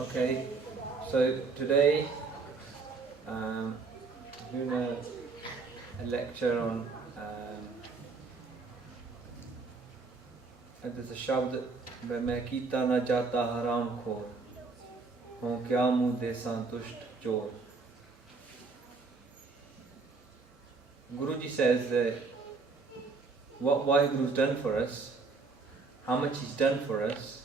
Okay, so today I'm doing a lecture on there's a shabd मैं कीता ना जाता हराम खोर हों क्या मुँह दे संतुष्ट चोर. Guruji says that what Vaheguru's done for us, how much he's done for us,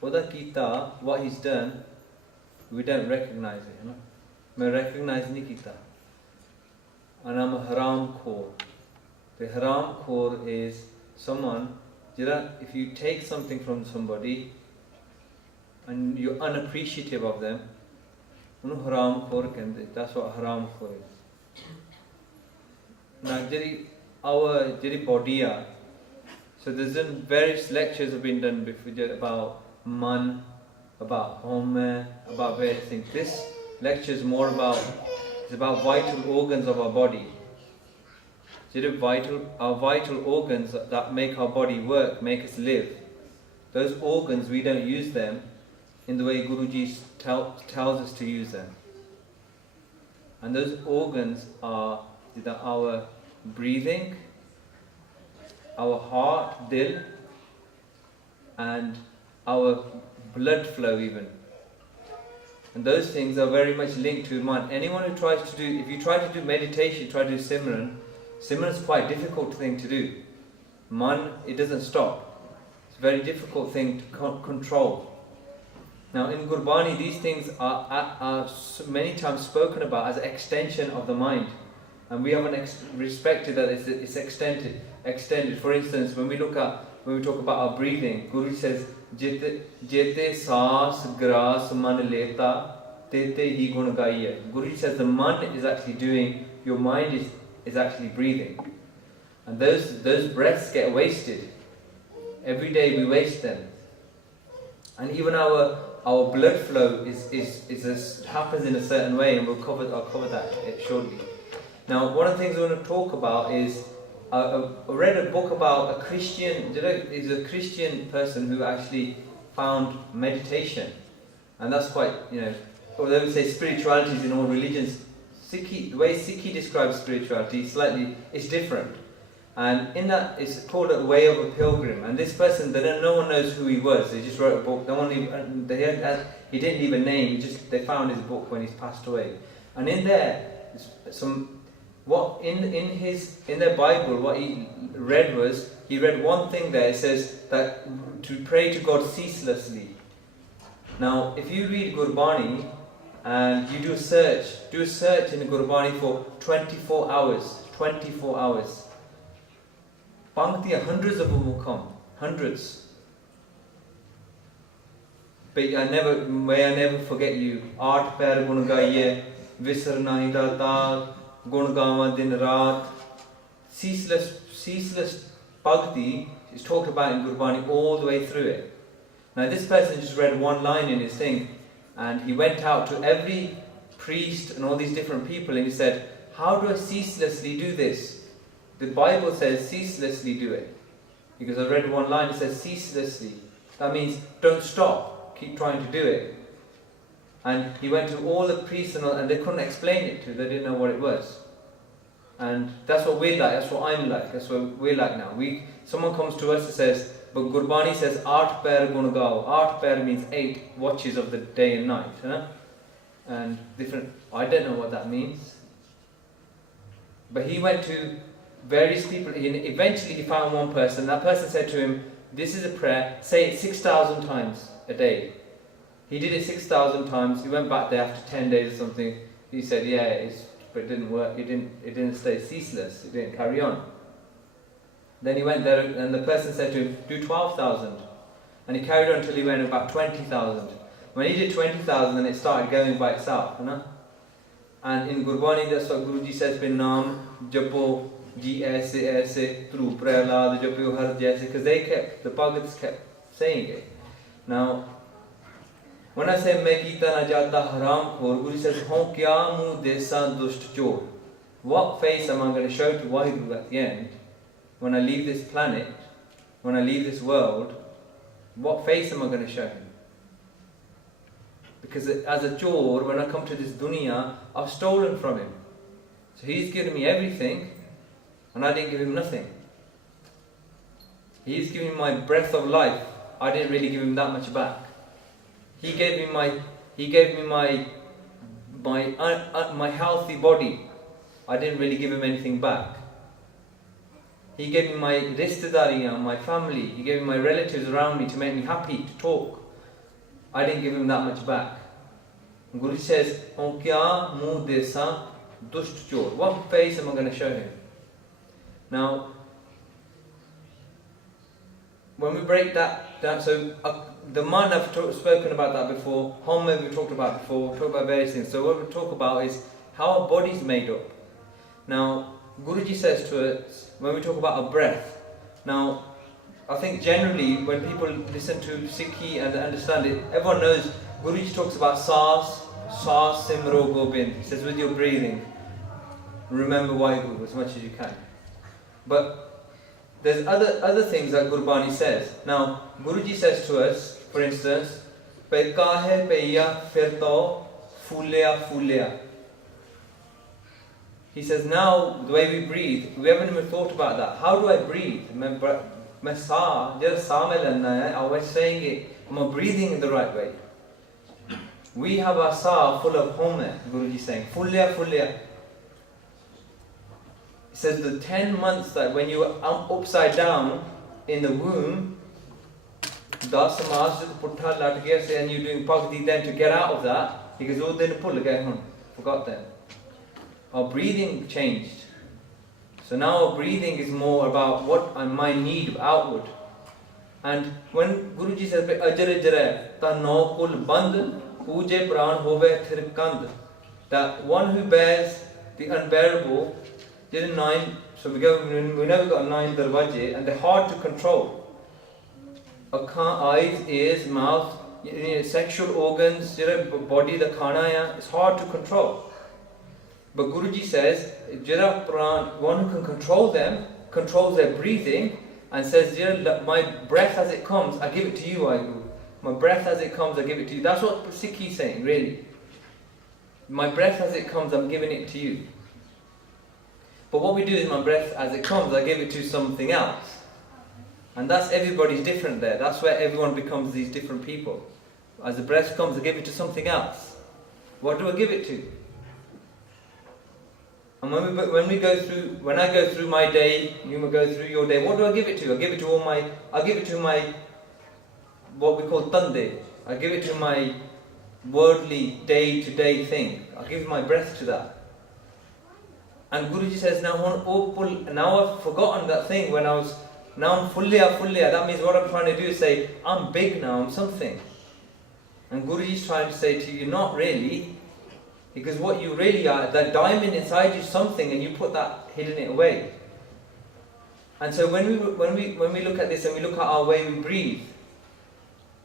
Oda Kita, what he's done, we don't recognize it. You know? मैं recognize नहीं kita. And I'm a haram khor. The haram khor is someone, if you take something from somebody and you're unappreciative of them, उन्हें haram khor कहते. That's what haram khor is. Now, our body, so there's been various lectures have been done before about man, about home, about various things. This lecture is more about vital organs of our body. Our vital organs that make our body work, make us live. Those organs, we don't use them in the way Guruji tells us to use them. And those organs are our breathing, our heart, dil, and our blood flow even. And those things are very much linked to mind. Anyone who tries to do, if you try to do meditation, try to do Simran is quite a difficult thing to do. Man, it doesn't stop. It's a very difficult thing to control. Now in Gurbani, these things are many times spoken about as an extension of the mind. And we haven't respected that it's extended. For instance, when we talk about our breathing, Guru says, "Jete saas gras man leta, tete hi gun gaiye." Guru says the man is actually doing, your mind is actually breathing, and those breaths get wasted. Every day we waste them, and even our blood flow happens in a certain way, and I'll cover that shortly. Now, one of the things I want to talk about is, I read a book about a Christian, is a Christian person who actually found meditation. And that's quite, although we say spirituality is in all religions, the way Sikhi describes spirituality is different. And in that, it's called a way of a pilgrim. And this person, no one knows who he was. They just wrote a book. He didn't leave a name. They found his book when he's passed away. And in there, in their Bible, what he read was, he read one thing there. It says that to pray to God ceaselessly. Now, if you read Gurbani and you do a search in Gurbani for 24 hours. 24 hours. Hundreds of them will come. Hundreds. But may I never forget you. Art pair gun gaiye, visar nahi data. Gun din raat. Ceaseless bhakti is talked about in Gurbani all the way through it. Now this person just read one line in his thing, and he went out to every priest and all these different people and he said, "How do I ceaselessly do this?" The Bible says ceaselessly do it. Because I read one line, it says ceaselessly. That means don't stop, keep trying to do it. And he went to all the priests and they couldn't explain it to, they didn't know what it was. And that's what we're like, that's what I'm like, that's what we're like now. Someone comes to us and says, but Gurbani says, "Art pair gun gao." Art pair means 8 watches of the day and night. And different, I don't know what that means. But he went to various people, eventually he found one person. That person said to him, "This is a prayer, say it 6,000 times a day." He did it 6,000 times. He went back there after 10 days or something. He said, but it didn't work. It didn't stay ceaseless. It didn't carry on. Then he went there and the person said to him, "Do 12,000. And he carried on until he went about 20,000. When he did 20,000, then it started going by itself. And in Gurbani, that's what Guruji says, "Bin naam japo ji aise through prahlad japo har jaise," because the Bhagats kept saying it. Now, when I say "Main kita na jata haram khor," Guru says, "Hon kya muh desa dusht chor." What face am I going to show to Vaheguru at the end? When I leave this planet, when I leave this world, what face am I going to show him? Because as a chor, when I come to this dunya, I've stolen from him. So he's given me everything, and I didn't give him nothing. He's given me my breath of life. I didn't really give him that much back. He gave me my healthy body. I didn't really give him anything back. He gave me my rishtedariyan, my family. He gave me my relatives around me to make me happy, to talk. I didn't give him that much back. Guru says, "On kya muh desa dusht chor." What face am I going to show him? Now, when we break that down, so the man I've spoken about that before, home we've talked about before, talked about various things. So what we talk about is how our body's made up. Now, Guruji says to us, when we talk about our breath, now, I think generally when people listen to Sikhi and understand it, everyone knows Guruji talks about Saas, Simro, Gobind. He says with your breathing, remember Waheguru as much as you can. But there's other things that Gurbani says. Now, Guruji says to us, for instance, Pe kahe peya firto fulya. He says, now the way we breathe, we haven't even thought about that. How do I breathe? I was saying it, am I breathing in the right way? We have our sa full of home, Guruji is saying, fulya. He says the 10 months that when you are upside down in the womb, and you're doing bhakti, then to get out of that, he goes, oh, then forgot that. Our breathing changed. So now our breathing is more about what my need outward. And when Guruji says, that one who bears the unbearable, so we know we've got 9 darwaje, and they're hard to control. Eyes, ears, mouth, sexual organs, body, the khana, it's hard to control. But Guruji says, one who can control them, controls their breathing, and says, my breath as it comes, I give it to you, Waheguru. My breath as it comes, I give it to you. That's what Sikhi is saying, really. My breath as it comes, I'm giving it to you. But what we do is my breath as it comes, I give it to something else. And that's everybody's different there. That's where everyone becomes these different people. As the breath comes, I give it to something else. What do I give it to? And when I go through my day, you will go through your day, what do I give it to? I give it to my, what we call tande. I give it to my worldly, day-to-day thing. I give my breath to that. And Guruji says, now I've forgotten that thing now I'm fully. That means what I'm trying to do is say, I'm big now, I'm something. And Guruji is trying to say to you, not really. Because what you really are, that diamond inside you is something, and you put that, hidden it away. And so when we look at this and we look at our way we breathe,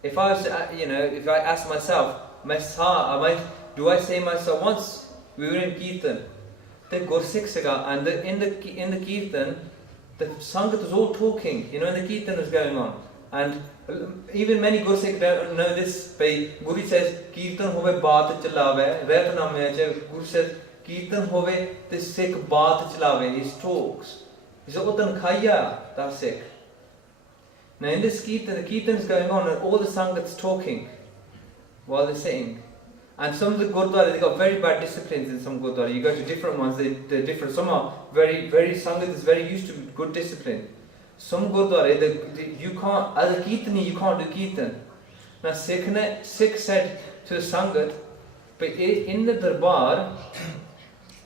if I ask myself, do I say myself? Once we were in Kirtan, the Gursik Saga, and in the Kirtan, the Sangat was all talking. In the Kirtan was going on, and even many Gursik don't know this. Guru says, Kirtan hove baat chalave. Guru says, Kirtan hove the Sikh baat chalave. He talks. He says, Utan khaya, that's Sikh. Now in this Kirtan, the Kirtan is going on, and all the Sangats talking while they're sitting. And some of the Gurdwara, they've got very bad disciplines in some Gurdwara. You go to different ones, they're different. Some are very Sangat is very used to good discipline. Some Gurdwara, you can't, as a Kirtani, you can't do Kirtan. Now Sikh said to the Sangat, but in the Darbar,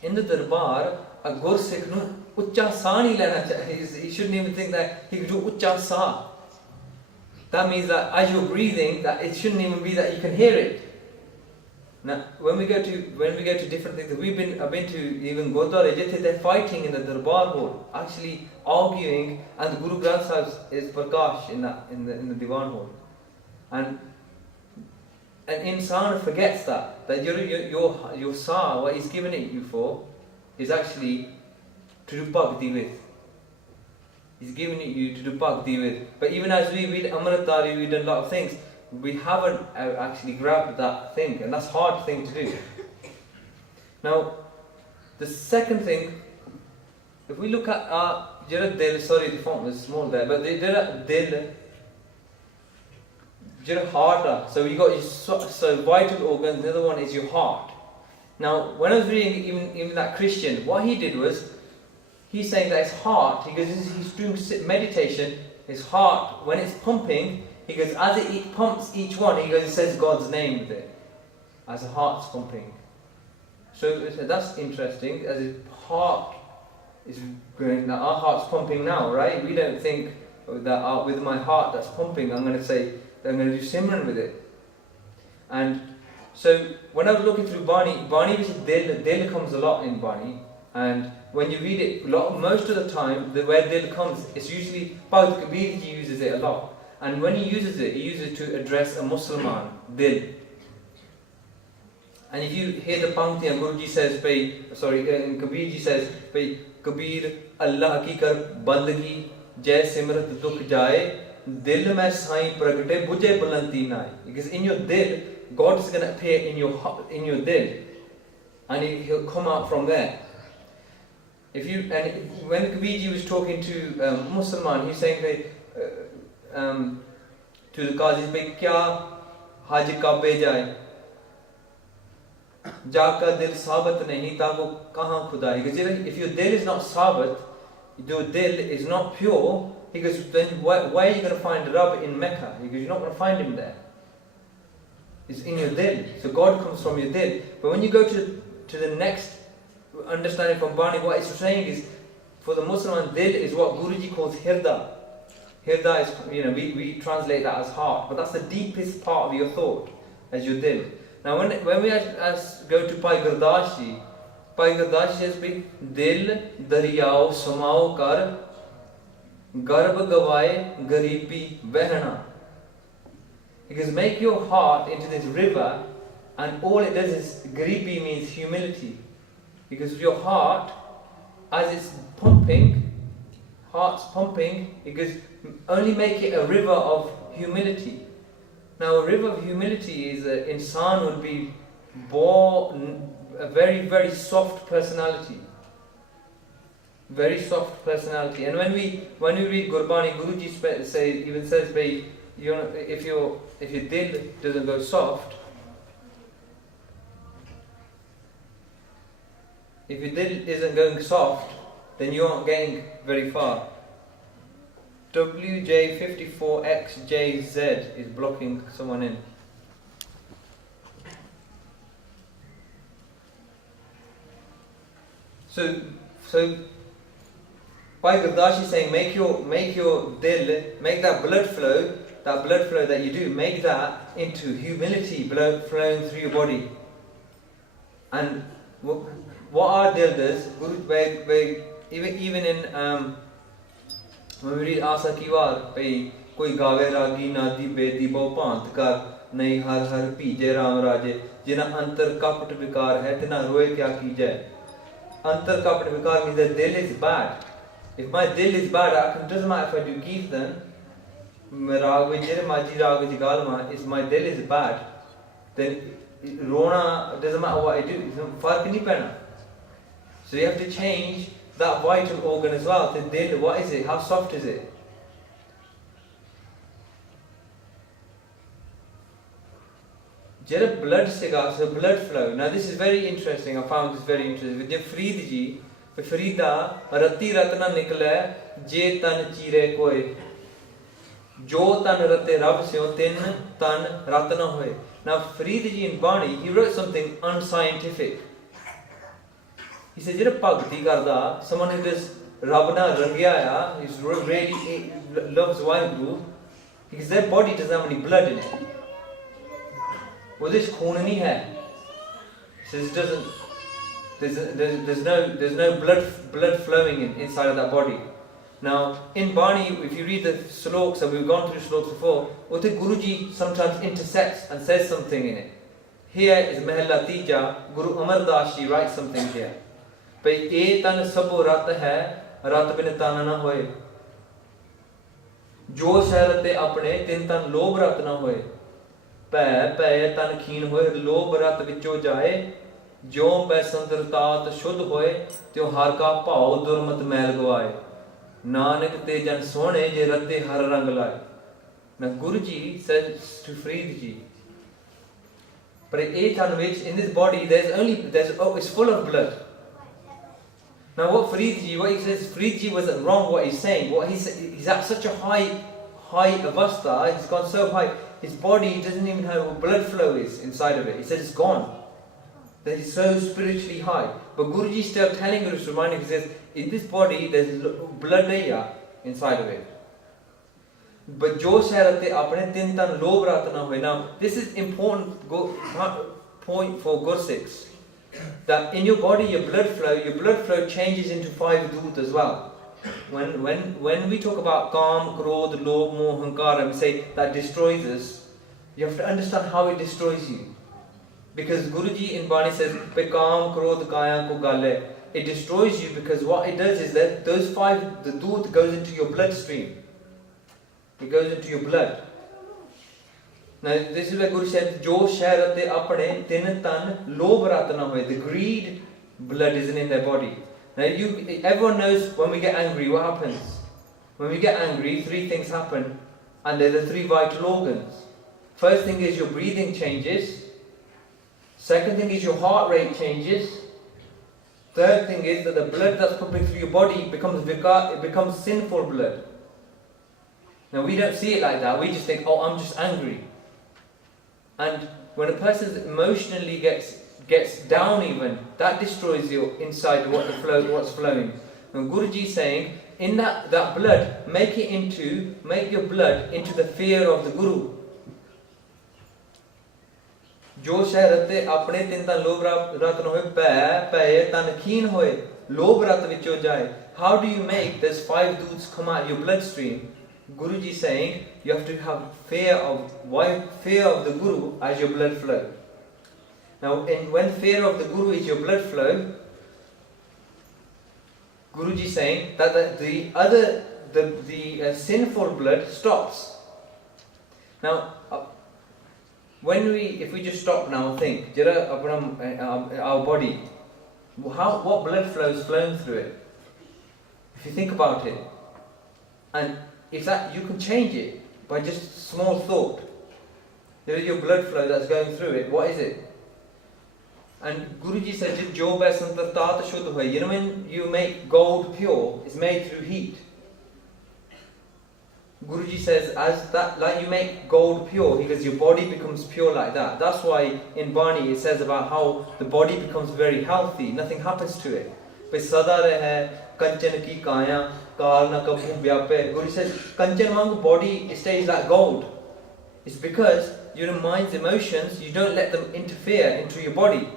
a Gursikh no Ucha Sa nahi lena chahiye. He shouldn't even think that he could do Ucha Sa. That means that as you're breathing, that it shouldn't even be that you can hear it. Now, when we go to different things, I've been to even Gurdwara, they're fighting in the Darbar hall, actually arguing, and the Guru Granth Sahib is Prakash in the Diwan hall, and insan forgets that your sa, what he's given it you for, is actually to do bhakti with. He's given it you to do bhakti with. But even as we read Amritari, we read a lot of things. we haven't actually grabbed that thing, and that's a hard thing to do. Now, the second thing, if we look at our dil, sorry the font was small there, but dil, heart, so you got your so vital organs, the other one is your heart. Now, when I was reading even that Christian, what he did was, he's saying that his heart, he goes, he's doing meditation, his heart, when it's pumping, he goes, as it pumps each one, he goes, it says God's name with it, as the heart's pumping. So that's interesting, as his heart is going, our heart's pumping now, right? We don't think that with my heart that's pumping, I'm going to say, I'm going to do Simran with it. And so, when I was looking through Bani which is Dil comes a lot in Bani, and when you read it, most of the time, where Dil comes, it's usually, Bhai Kabir ji uses it a lot. And when he uses it to address a Musliman, Dil. And if you hear the Pankti, and Guruji says, and Kabir ji says, Kabir, Allah ki kar bandagi, jai simrat dukh jaye, Dil mein sai pragate, bujhe bulanti nai. Because in your Dil, God is going to appear in your Dil, and He'll come out from there. When Kabirji was talking to Musliman, he's saying to the Qazis, kya Haj Kabe jaye, Jaka Dil sabat nahi ta wo kahan khuda. Because if your Dil is not sabat, your Dil is not pure, he goes, then where are you going to find Rabb in Mecca? Because you're not going to find him there. It's in your Dil. So God comes from your Dil. But when you go to the next understanding from Bani, what it's saying is, for the Muslim, Dil is what Guruji calls Hirda. Hirda is, we translate that as heart, but that's the deepest part of your thought, as your Dil. Now when we go to Bhai Gurdash says, Dil dariyao samao kar, garb gavaye garibi behna. Because make your heart into this river, and all it does is, garibi means humility. Because your heart, as it's pumping, it goes, only make it a river of humility. Now a river of humility is, insan would be born a very, very soft personality. Very soft personality. And when we read Gurbani, Guruji says, if your Dil doesn't go soft, if your Dil isn't going soft, then you aren't getting very far. WJ54XJZ is blocking someone in. So Bhai Gurdash is saying, make your Dil, make that blood flow that you do, make that into humility, blood flowing through your body. And what our Dil does, even in when we read Asa Kiwar, koi gaave ragi nadi bedi bo pant kar, nahi har har pije ram raje, jina antar kapat vikar hai, tina roe kya kijay. Antar kapat vikar means that Dil is bad. If my Dil is bad, it doesn't matter if I do Kirtan, if my Dil is bad, then Rona, doesn't matter what I do, fark nahi pehna. So you have to change that vital organ as well. The Dil, what is it? How soft is it? Jada blood siga, so blood flow. Now this is very interesting. I found this very interesting. With Farid ji, Farida, Rati Ratna nikla, Je tan chire koi. Jo tan rate rab seo tin tan ratna hoye. Now Farid ji in Bani, he wrote something unscientific. He said, "Jira bhakti karda, someone who does Rabna Rangyaya, who really loves Waheguru, because their body doesn't have any blood in it. Well, this khoon nahi hai. So this doesn't. There's no blood flowing inside of that body. Now in Bani, if you read the sloks, and we've gone through sloks before, Utte Guruji sometimes intercepts and says something in it. Here is Mahalla Tija, Guru Amar Das ji writes something here. Bhai e tan sabo rat hai, rat bin tan na hoye. Jo shahrate apne tin tan lob rat na hoye. भै भै तन खीन होए लोभ रत विचो जाए ज्यों पै संतरतात शुद्ध होए त्यो हर का भाव दुरमत मैल गवाए नानक ते जन सोहणे जे रते हर रंग लाए. Now Guruji says to Faridji, but in this body it's full of blood. Now what he says, Faridji wasn't wrong what he's saying. What he's at such a high avastha, he's gone so high, his body doesn't even know what blood flow is inside of it. He says it's gone. That he's so spiritually high. But Guruji is still telling us, reminding, he says, in this body there's blood inside of it. But jo shairate apne tin tan lob ratna hoy. Now this is important point for Gursikhs, that in your body your blood flow changes into 5 doot as well. When we talk about Kam, Krodh, Lobh, Moh, Hankara, we say that destroys us, you have to understand how it destroys you. Because Guruji in Bani says, Pe Kam, Krodh, Kaya ko gale. It destroys you because what it does is that those 5, the doot goes into your bloodstream. It goes into your blood. Now this is where Guru said, Jo shairate apne tin tan lobh ratna hoye. The greed blood isn't in their body. Now everyone knows when we get angry what happens. When we get angry, 3 things happen, and they're the 3 vital organs. First thing is your breathing changes. Second thing is your heart rate changes. Third thing is that the blood that's pumping through your body becomes sinful blood. Now we don't see it like that. We just think, oh, I'm just angry. And when a person emotionally gets down even, that destroys your inside what's flowing. And Guruji is saying, in that blood, make your blood into the fear of the Guru. Jo shairate apne tin tan lobh rat no hoye pੈ pੈ tan kheen hoye lobh rat vicho jaye. How do you make those 5 doots come out your bloodstream? Guruji is saying you have to have fear of the Guru as your blood flow. Now when fear of the Guru is your blood flow, Guruji is saying that the sinful blood stops. Now if we just stop now and think, our body, what blood flow is flowing through it? If you think about it, and if that you can change it by just small thought. There is your blood flow that's going through it. What is it? And Guruji says, "Jo basantartat shuddh hoye." You know when you make gold pure, it's made through heat. Guruji says, like you make gold pure, because your body becomes pure like that. That's why in Bani it says about how the body becomes very healthy. Nothing happens to it. But sada rahe kanchan ki kaya. Guru says, Kanchan Mangu body stays like gold. It's because your mind's emotions, you don't let them interfere into your body.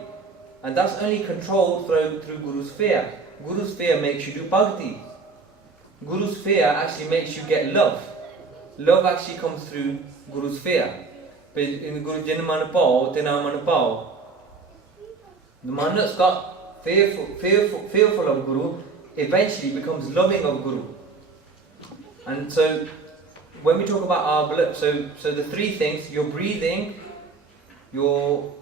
And that's only controlled through Guru's fear. Guru's fear makes you do bhakti. Guru's fear actually makes you get love. Love actually comes through Guru's fear. But in Guru Jin Man Pao, Tina Man Pao. The man that's got fearful of Guru eventually becomes loving of Guru. And so when we talk about our blood, so the 3 things, your breathing, your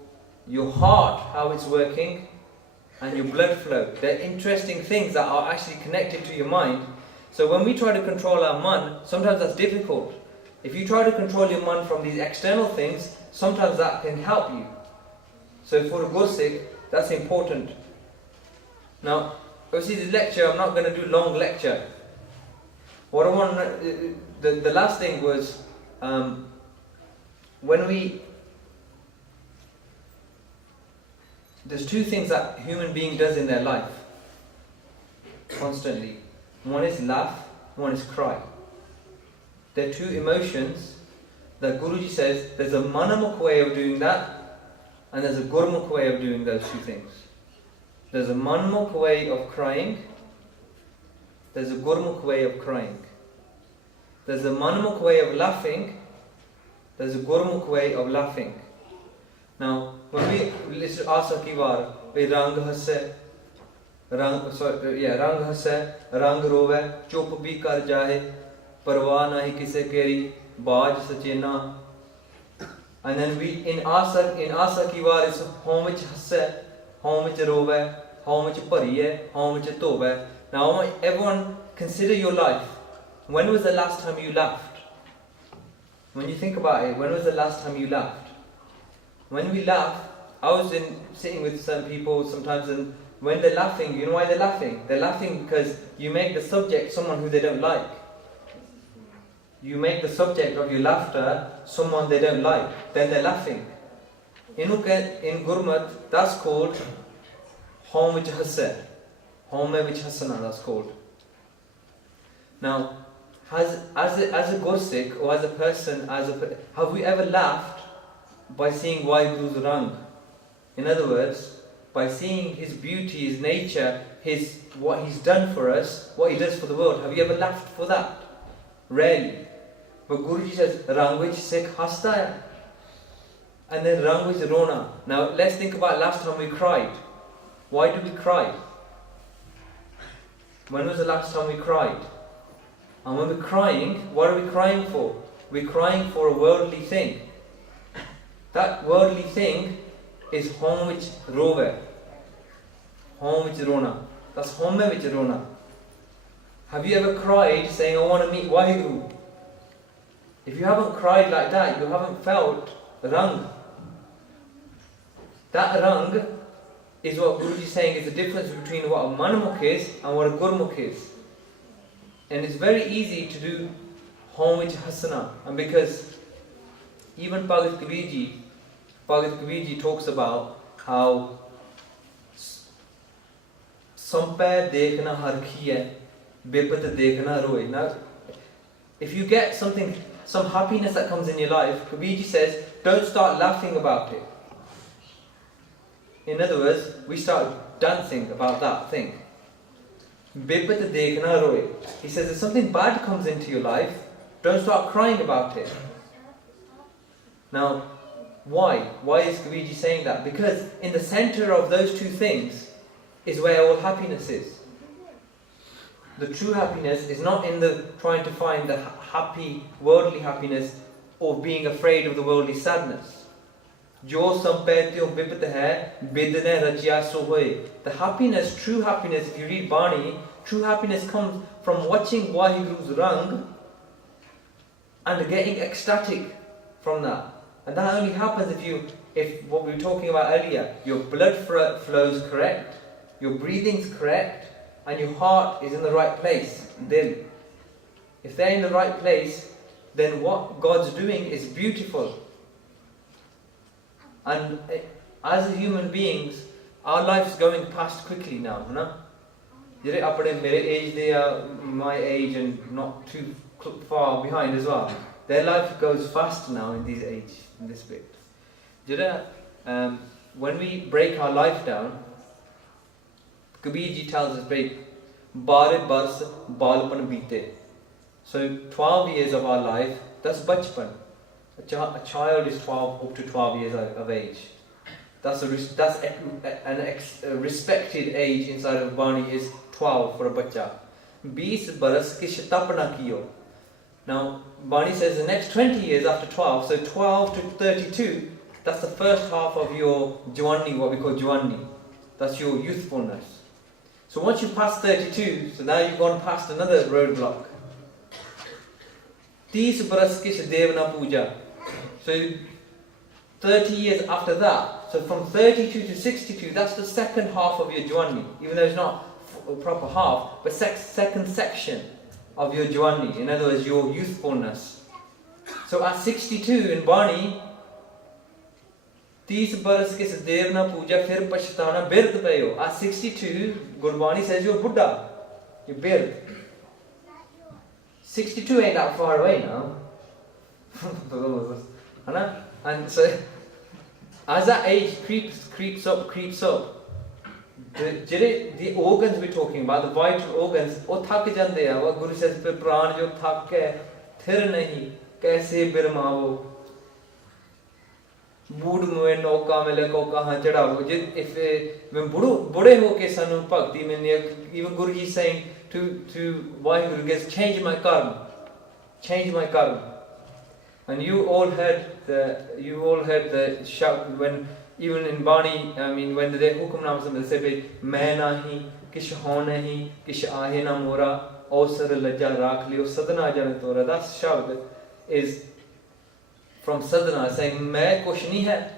heart, how it's working, and your blood flow, they're interesting things that are actually connected to your mind. So when we try to control our man, sometimes that's difficult. If you try to control your man from these external things, sometimes that can help you. So for a Gursikh, that's important. Now obviously this lecture, I'm not going to do long lecture. What I want, the last thing was, there's 2 things that human being does in their life, constantly. One is laugh, one is cry. They're 2 emotions that Guruji says, there's a manamukh way of doing that, and there's a gurmukh way of doing those 2 things. There's a manmukh way of crying. There's a gurmukh way of crying. There's a manmukh way of laughing. There's a gurmukh way of laughing. Now, when we listen to Asakivar, rang hasse, rang hasse, rang rove, chup bhi kar jahe, parwah nahi kise keri, baaj sachena. And then we in asa ki war is home which hasse, home which rove, home which pariye, home which tove. Now everyone consider your life. When was the last time you laughed? When you think about it, when was the last time you laughed? When we laugh, I was sitting with some people sometimes, and when they're laughing, you know why they're laughing? They're laughing because you make the subject someone who they don't like. You make the subject of your laughter someone they don't like, then they're laughing. In Gurmat, that's called home which hasse, home which hasana, that's called. Now, as a Gursik or as a person, have we ever laughed by seeing Waheguru's rang? In other words, by seeing his beauty, his nature, what he's done for us, what he does for the world. Have you ever laughed for that? Rarely. But Guruji says, rang which Sikh hasta hai. And then rang which rona. Now let's think about last time we cried. Why do we cry? When was the last time we cried? And when we're crying, what are we crying for? We're crying for a worldly thing. That worldly thing is home which rove, home which rona. That's home which rona. Have you ever cried saying, I want to meet Waheguru? If you haven't cried like that, you haven't felt rang. That rang is what Guruji is saying is the difference between what a manmukh is and what a gurmukh is. And it's very easy to do home which hasana. And because even Bhagat Kabirji talks about how sampai dekhna harkhi hai, bipat dekhna roe. Now, if you get some happiness that comes in your life, Kabirji says, don't start laughing about it. In other words, we start dancing about that thing. Bipat dekhna roe. He says, if something bad comes into your life, don't start crying about it. Now, why? Why is Kabirji saying that? Because in the center of those two things is where all happiness is. The true happiness is not in the trying to find the happy, worldly happiness or being afraid of the worldly sadness. The happiness, true happiness, if you read Bani, true happiness comes from watching Waheguru's rang and getting ecstatic from that. And that only happens if what we were talking about earlier, your blood flows correct, your breathing's correct, and your heart is in the right place. Then, if they're in the right place, then what God's doing is beautiful. And as human beings, our life's going past quickly now, no? Age, they are my age and not too far behind as well. Their life goes fast now in this age, in this bit. When we break our life down, Kabirji tells us, Bare bars balpan beete. So 12 years of our life, that's bachpan. A child is 12 up to 12 years of age. That's a respected age inside of Bani is 12 for a bacha. 20 baras ki shatapna kiyo. Now, Bani says the next 20 years after 12, so 12 to 32, that's the first half of your Jawani, what we call Jawani. That's your youthfulness. So once you pass 32, so now you've gone past another roadblock. 30 baras ki devna puja. So 30 years after that, so from 32 to 62, that's the second half of your Jawani, even though it's not a proper half, but second section of your Jawani, in other words, your youthfulness. So at 62 in Bani, 30 baras ke devna puja fir pachtana birth payo. At 62, Gurbani says you're Buddha, you're birth. 62 ain't that far away now. And so, as that age creeps up, the organs we're talking about, the vital organs, वो थक जाते हैं. What Guru says, फिर प्राण जो थक के थिर नहीं, कैसे बिरमावो. बूढ़ में नौका में लको कहाँ चढ़ावो. If when बुढ़े हो के सानु भक्ति में, even Guruji is saying to Vaheguru, change my karma, change my karma. And you all heard the shout when even in Bani, I mean when they hukamnam they say main nahi kish ho nahi kish aahe na mora awsar lajja rakh liyo sadna jane tora. That shout is from sadna, saying main kuch nahi hai,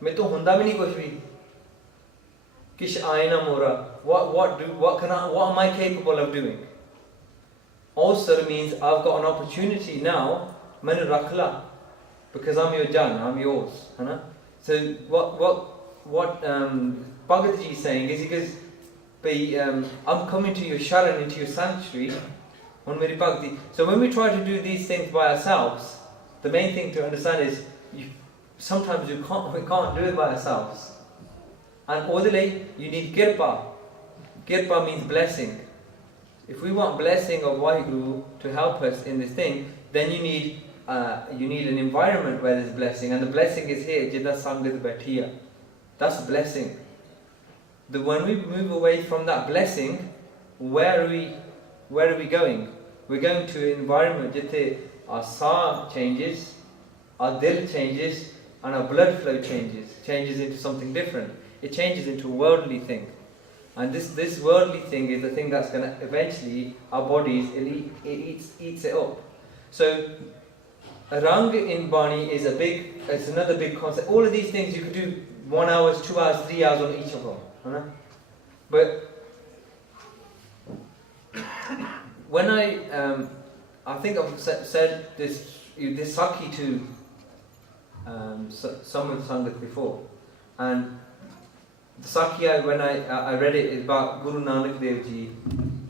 main to hunda bhi nahi kuch bhi. Kish aahe na mora, what am I capable of doing? Awsar means I've got an opportunity now. Manu rakhla, because I'm your Jan, I'm yours. So what Bhagat Ji is saying is, he goes, I'm coming to your sharan, into your sanctuary on Meri Bhakti. So when we try to do these things by ourselves, the main thing to understand is sometimes we can't do it by ourselves. And odile, you need kirpa. Kirpa means blessing. If we want blessing of Waheguru to help us in this thing, then you need an environment where there's blessing, and the blessing is here. Jidda Sangat Bhaitiya. That's blessing. When we move away from that blessing, where are we going? We're going to an environment where our sa changes, our dil changes, and our blood flow changes into something different. It changes into a worldly thing. And this worldly thing is the thing that's going to eventually, our bodies, it eats it up. So, Rang in Bani is another big concept. All of these things you could do 1 hour, 2 hours, 3 hours on each of them. But when I think I've said this Sakhi to some of the Sangat before, and the Sakhi when I read it is about Guru Nanak Dev Ji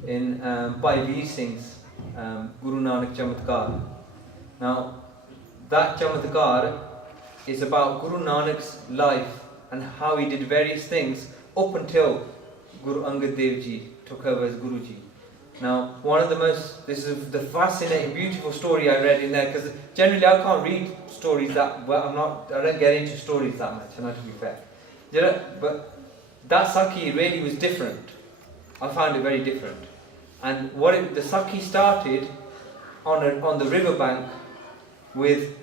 in Bhai Veer Singh's Guru Nanak Chamatkar. Now, that Chamatkar is about Guru Nanak's life and how he did various things up until Guru Angad Dev Ji took over as Guruji. Now, this is the fascinating, beautiful story I read in there, because generally I can't read stories that well. I don't get into stories that much, to be fair. But that Sakhi really was different. I found it very different. And the Sakhi started on the riverbank with,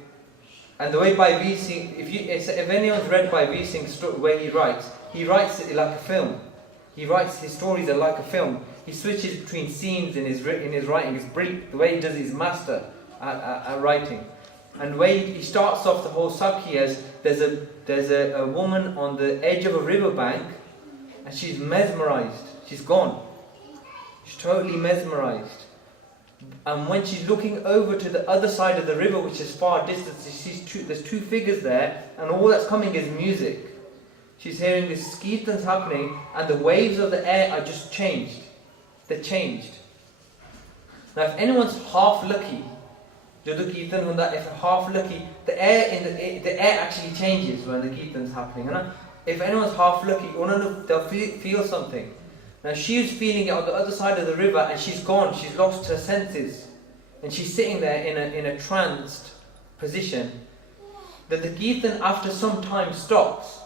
and the way Bhai Veer Singh, if anyone's read Bhai Veer Singh's way he writes it like a film. He writes his stories are like a film. He switches between scenes in his writing. It's brilliant. The way he does his master at writing. And the way he starts off the whole Sakhi as there's a woman on the edge of a riverbank, and she's mesmerized. She's gone. She's totally mesmerized. And when she's looking over to the other side of the river, which is far distant, she sees there's two figures there, and all that's coming is music. She's hearing this kirtans happening, and the waves of the air are just changed. They're changed. Now, if anyone's half lucky, if half lucky, the air actually changes when the kirtan's happening. If anyone's half lucky, they'll feel something. Now she's feeling it on the other side of the river, and she's gone. She's lost her senses, and she's sitting there in a tranced position. That the kirtan after some time stops,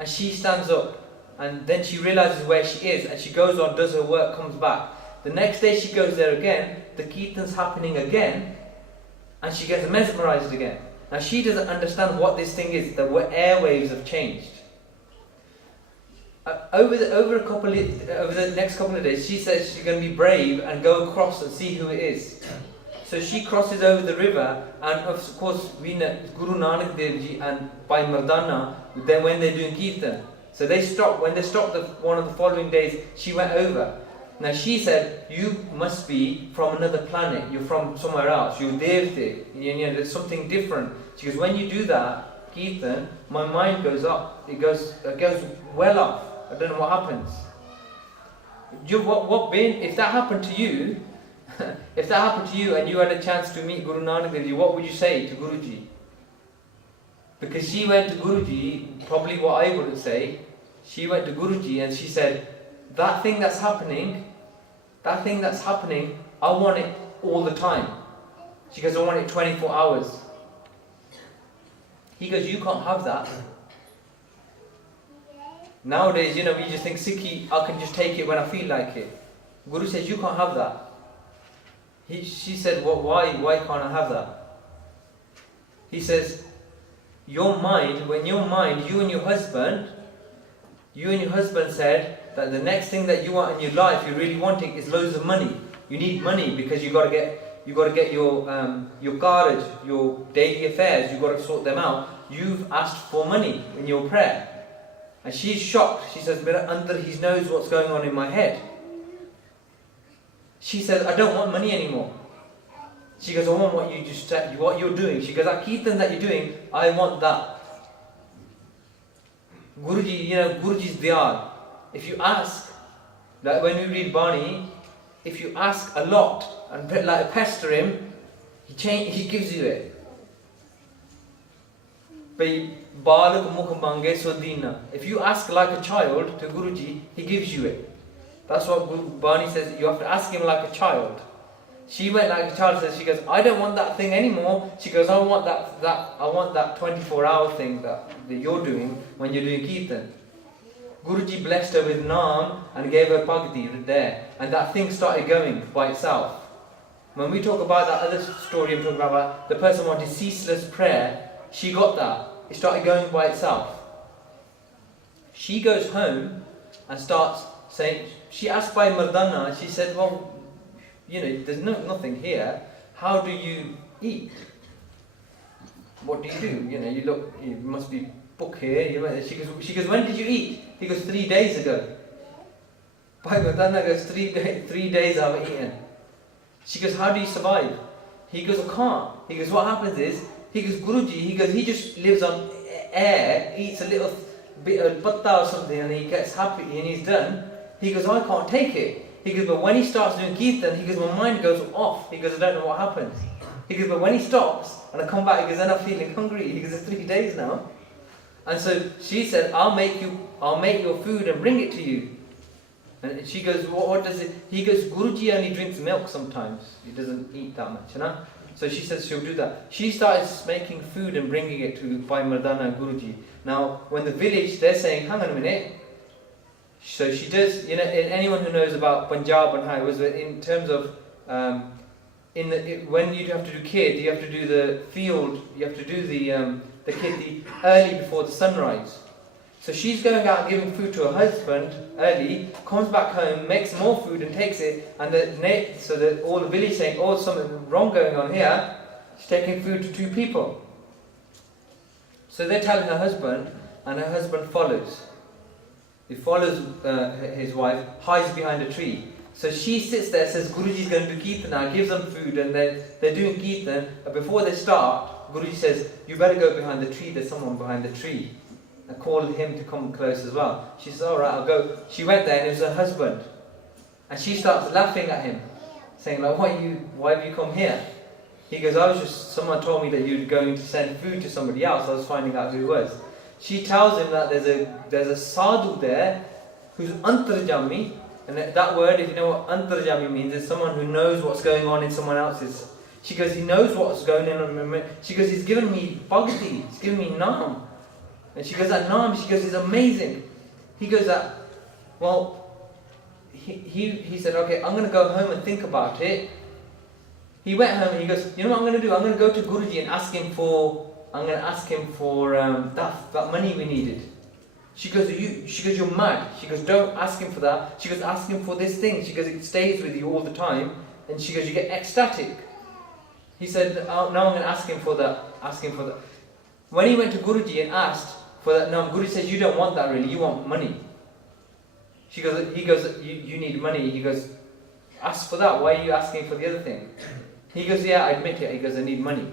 and she stands up, and then she realizes where she is, and she goes on, does her work, comes back. The next day she goes there again. The kirtan's happening again, and she gets mesmerized again. Now she doesn't understand what this thing is. The airwaves have changed. Over the next couple of days, she says she's going to be brave and go across and see who it is. So she crosses over the river, and of course we know Guru Nanak Dev Ji and Bhai Mardana, then when they're doing kirtan. So when they stopped one of the following days, she went over. Now she said, you must be from another planet, you're from somewhere else, you're Devte, there's something different. She goes, when you do that kirtan, my mind goes up, it goes well up. I don't know what happens. If that happened to you, and you had a chance to meet Guru Nanak Dev Ji, what would you say to Guruji? Because she went to Guruji, probably what I wouldn't say. She went to Guruji and she said, that thing that's happening, I want it all the time. She goes, I want it 24 hours. He goes, you can't have that. Nowadays, we just think Sikhi, I can just take it when I feel like it. Guru says, you can't have that. She said, well, why can't I have that? He says, your mind, when your mind, you and your husband said that the next thing that you want in your life, you're really wanting, is loads of money. You need money because you got to get your carriage, your daily affairs. You got to sort them out. You've asked for money in your prayer, and she's shocked. She says, "Under he knows what's going on in my head." She says, "I don't want money anymore." She goes, "I want what you're doing." She goes, "That kirtan that you're doing, I want that." Guruji, Guruji's diyar. If you ask, like when we read Bani, if you ask a lot and like pester him, he gives you it. If you ask like a child to Guruji, he gives you it. That's what Bani says. You have to ask him like a child. She went like a child. Says, she goes, "I don't want that thing anymore." She goes, "I want that 24-hour thing that you're doing when you're doing kirtan." Guruji blessed her with naam and gave her bhakti there, and that thing started going by itself. When we talk about that other story, I'm talking about the person wanted ceaseless prayer. She got that. It started going by itself. She goes home and starts saying, she asked by Mardana, she said, "Well, there's nothing here. How do you eat? What do you do? You look, you must be book here." She goes, "When did you eat?" He goes, 3 days ago. Bhai Mardana goes, 3 days I haven't eaten. She goes, "How do you survive?" He goes, "I can't." He goes, "What happens is," he goes, "Guruji," he just lives on air, eats a little bit of patta or something, and he gets happy and he's done. He goes, "I can't take it." He goes, "But when he starts doing kirtan," he goes, "my mind goes off." He goes, "I don't know what happens." He goes, "But when he stops and I come back," he goes, "then I'm feeling hungry." He goes, "It's 3 days now." And so she said, I'll make your food and bring it to you." And she goes, what does it? He goes, "Guruji only drinks milk sometimes. He doesn't eat that much, So she says she'll do that. She started making food and bringing it to Bhai Mardana and Guruji. Now, when the village, they're saying, "Hang on a minute." So she does, anyone who knows about Punjab and how it was in terms of, when you have to do kid, you have to do the field, you have to do the kid early before the sunrise. So she's going out giving food to her husband early, comes back home, makes more food and takes it, and all the village saying, "Oh, something wrong going on here." She's taking food to 2 people. So they're telling her husband, and her husband follows. He follows his wife, hides behind a tree. So she sits there, says, "Guruji's going to do kirtan now," gives them food, and they're doing kirtan. And before they start, Guruji says, "You better go behind the tree, there's someone behind the tree." And called him to come close as well. She says, "Alright, I'll go." She went there and it was her husband. And she starts laughing at him, saying, like, "Why have you come here?" He goes, "Someone told me that you're going to send food to somebody else. I was finding out who it was." She tells him that there's a sadhu there who's antarjami, and that word, if you know what antarjami means, is someone who knows what's going on in someone else's. She goes, "He knows what's going on." She goes, "He's given me bhakti, he's given me naam." And she goes, "That naam," she goes, "is amazing." He goes, he said, "Okay, I'm going to go home and think about it." He went home and he goes, "You know what I'm going to do? I'm going to go to Guruji and ask him for that money we needed." She goes, "You're mad." She goes, "Don't ask him for that." She goes, "Ask him for this thing." She goes, "It stays with you all the time." And she goes, "You get ecstatic." He said, "Oh, now I'm going to ask him for that. Ask him for that." When he went to Guruji and asked for that, now Guruji says, "You don't want that really, you want money." He goes, you need money. He goes, "Ask for that. Why are you asking for the other thing?" He goes, "Yeah, I admit it." He goes, "I need money."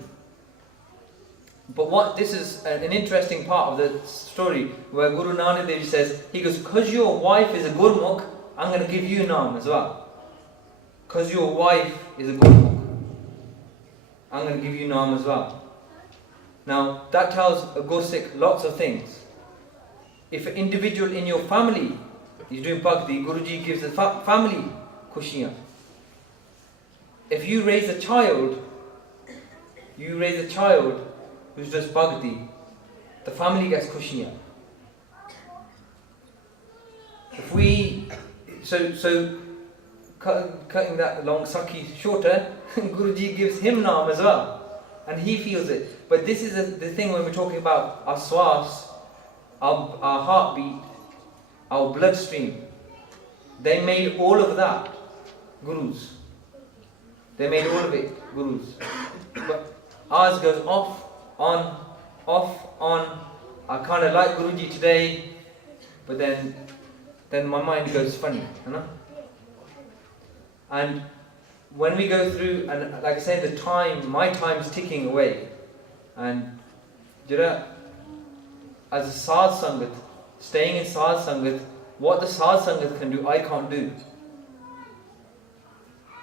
But this is an interesting part of the story where Guru Nanak Dev says, he goes, "Because your wife is a Gurmukh, I'm going to give you naam as well. Because your wife is a Gurmukh, I'm going to give you naam as well." Now, that tells a Gursikh lots of things. If an individual in your family is doing bhakti, Guruji gives the family khushiyan. If you raise a child who's does bhakti, the family gets khushiyan. Cutting that long saki shorter, Guruji gives him naam as well. and he feels it. But this is the thing when we're talking about our swas, our heartbeat, our bloodstream. They made all of that gurus. They made all of it gurus. But ours goes off, on, I kind of like Guruji today, but then my mind goes funny, you know? And when we go through, and like I said, my time is ticking away. And as a Sadh Sangat, staying in Sadh Sangat, what the Sadh Sangat can do, I can't do.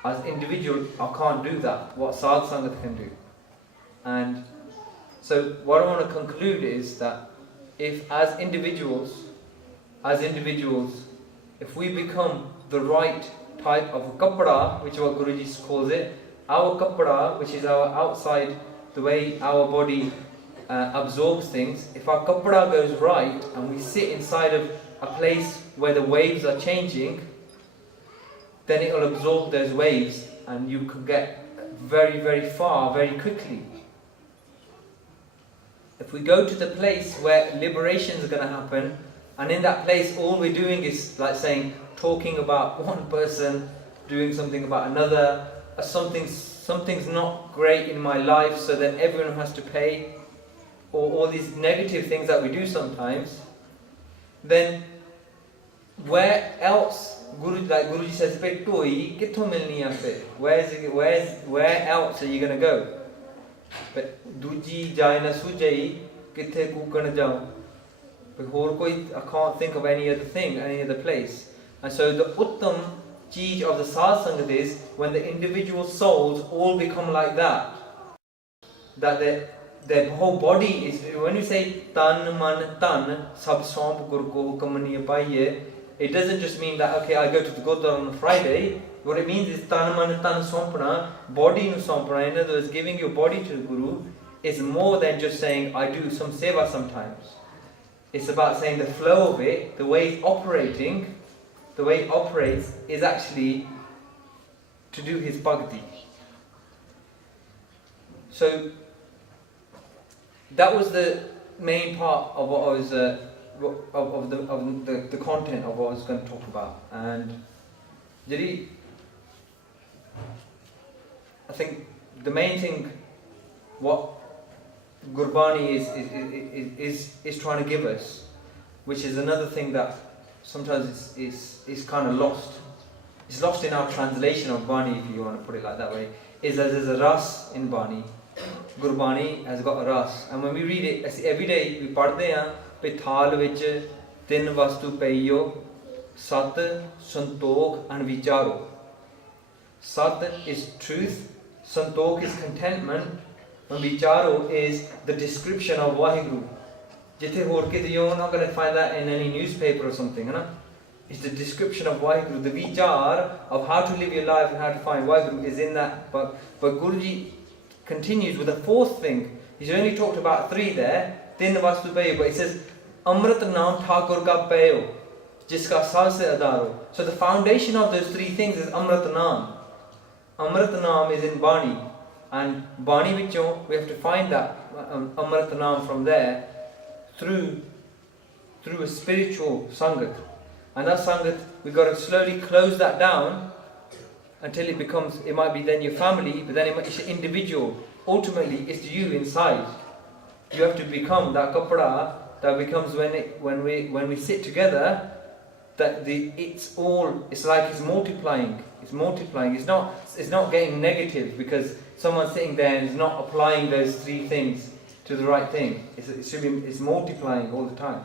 As individual, I can't do that, what Sadh Sangat can do. And so what I want to conclude is that if as individuals, if we become the right type of kapda, which is what Guruji calls it, our kapda, which is our outside, the way our body absorbs things, if our kapda goes right and we sit inside of a place where the waves are changing, then it will absorb those waves and you can get very, very far very quickly. If we go to the place where liberation is going to happen, and in that place all we're doing is like saying, talking about one person, doing something about another, something's not great in my life, so then everyone has to pay, or all these negative things that we do sometimes, then where else, like Guruji says, where else are you going to go? But duji jai na sujai kithe kukan jao. I can't think of any other thing, any other place. And so the uttam cheez of the Sadh Sangat is when the individual souls all become like that. That their whole body is, when you say tan man tan sab somp gur ko hukam nahi paiye, it doesn't just mean that okay, I go to the Gurdwara on a Friday. What it means is tan man tan sompana, body nu sompana. In other words, giving your body to the Guru is more than just saying I do some seva sometimes. It's about saying the flow of it, the way it's operating, the way it operates is actually to do his bhakti. So that was the main part of what I was of the content of what I was going to talk about. And I think the main thing what Gurbani is trying to give us, which is another thing that sometimes is kind of lost. It's lost in our translation of Bani, if you want to put it like that way, is that there's a ras in Bani. Gurbani has got a ras. And when we read it every day, we padhde hain pe thal vich tin vastu paiyo, sat, santokh and vicharo. Sat is truth, santokh is contentment, and vicharo is the description of Vaheguru. You're not going to find that in any newspaper or something, you know? It's the description of Vaheguru. The vichar of how to live your life and how to find Vaheguru is in that. But Guruji continues with a fourth thing. He's only talked about three there, tin vastu payo, but he says, Amrit naam thakur ka payo, jiska sal se adaro. So the foundation of those three things is Amrit naam. Amrit naam is in Bani. And Bani vichon, we have to find that Amrit naam from there through a spiritual sangat. And that sangat, we've got to slowly close that down until it becomes, it might be then your family, but then it's individual. Ultimately, it's you inside. You have to become that kapda that becomes when we sit together, that it's like it's multiplying. It's multiplying. It's not getting negative because someone's sitting there and is not applying those three things to the right thing. It's multiplying all the time.